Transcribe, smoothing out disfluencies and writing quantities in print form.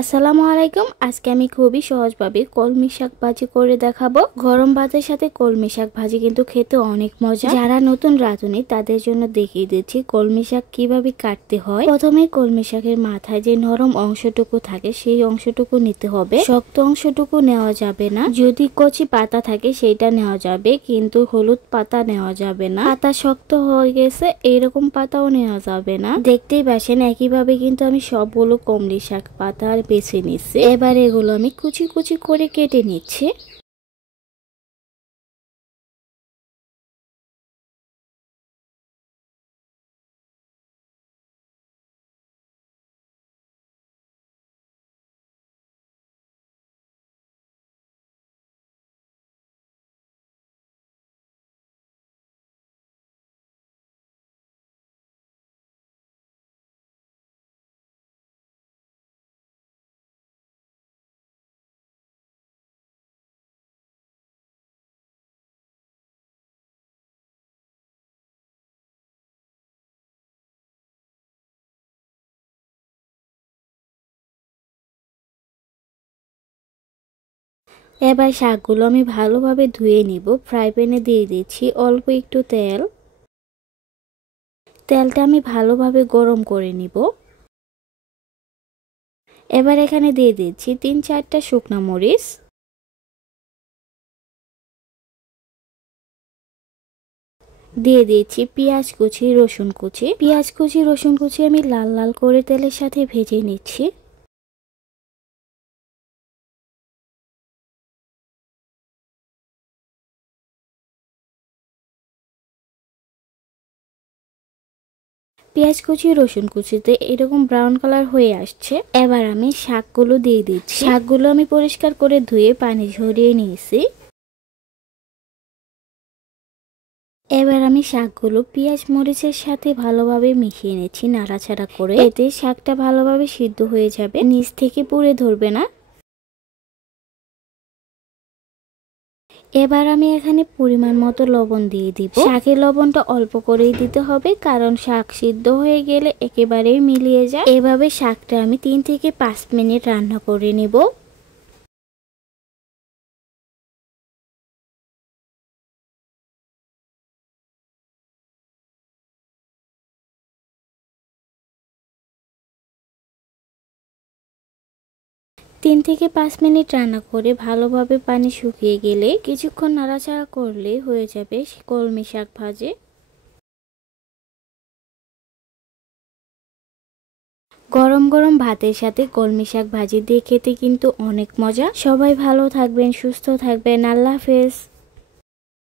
আসসালামু আলাইকুম। আজকে আমি খুবই সহজভাবে কলমি শাক ভাজি করে দেখাবো। গরম ভাতের সাথে কলমি শাক ভাজি কিন্তু খেতে অনেক মজা। যারা নতুন রাঁধুনি তাদের জন্য দেখিয়ে দিচ্ছি কলমি শাক কিভাবে কাটতে হয়। প্রথমে কলমি শাকের মাথায় যে নরম অংশটুকু থাকে সেই অংশটুকু নিতে হবে, শক্ত অংশটুকু নেওয়া যাবে না। যদি কচি পাতা থাকে সেইটা নেওয়া যাবে, কিন্তু হলুদ পাতা নেওয়া যাবে না। পাতা শক্ত হয়ে গেছে এইরকম পাতাও নেওয়া যাবে না। দেখতেই পাচ্ছেন একইভাবে কিন্তু আমি সবগুলো কলমি শাক পাতা বেছে নিচ্ছি। এবার এগুলো আমি কুচি কুচি করে কেটে নিচ্ছি। এবার শাকগুলো আমি ভালোভাবে ধুয়ে নিব। ফ্রাই প্যানে দিয়ে দিচ্ছি অল্প একটু তেল। তেলটা আমি ভালোভাবে গরম করে নিব। এবার এখানে দিয়ে দিচ্ছি 3-4টা শুকনো মরিচ, দিয়ে দিচ্ছি পেঁয়াজ কুচি, রসুন কুচি। পেঁয়াজ কুচি রসুন কুচি আমি লাল লাল করে তেলের সাথে ভেজে নিচ্ছি। পেঁয়াজ কুচি রসুন কুচিতে এরকম ব্রাউন কালার হয়ে আসছে। এবার আমি শাকগুলো দিয়ে দিচ্ছি। শাকগুলো আমি পরিষ্কার করে ধুয়ে পানি ঝরিয়ে নিয়েছি। এবার আমি শাকগুলো পেঁয়াজ মরিচের সাথে ভালোভাবে মিশিয়ে নিচ্ছি নাড়াচাড়া করে। এতে শাকটা ভালোভাবে সিদ্ধ হয়ে যাবে, নিচ থেকে পুড়ে ধরবে না। এবার আমি এখানে পরিমাণ মতো লবণ দিয়ে দিব। শাকের লবণটা অল্প করেই দিতে হবে, কারণ শাক সিদ্ধ হয়ে গেলে একেবারেই মিলিয়ে যায়। এভাবে শাকটা আমি 3 থেকে 5 মিনিট রান্না করে নেব। তিন থেকে 5 মিনিট রান্না করে ভালোভাবে পানি শুকিয়ে গেলে কিছুক্ষণ নাড়াচাড়া করলে হয়ে যাবে কলমি শাক ভাজি। গরম গরম ভাতের সাথে কলমি শাক ভাজি দিয়ে খেতে কিন্তু অনেক মজা। সবাই ভালো থাকবেন, সুস্থ থাকবেন। আল্লাহ হাফেজ।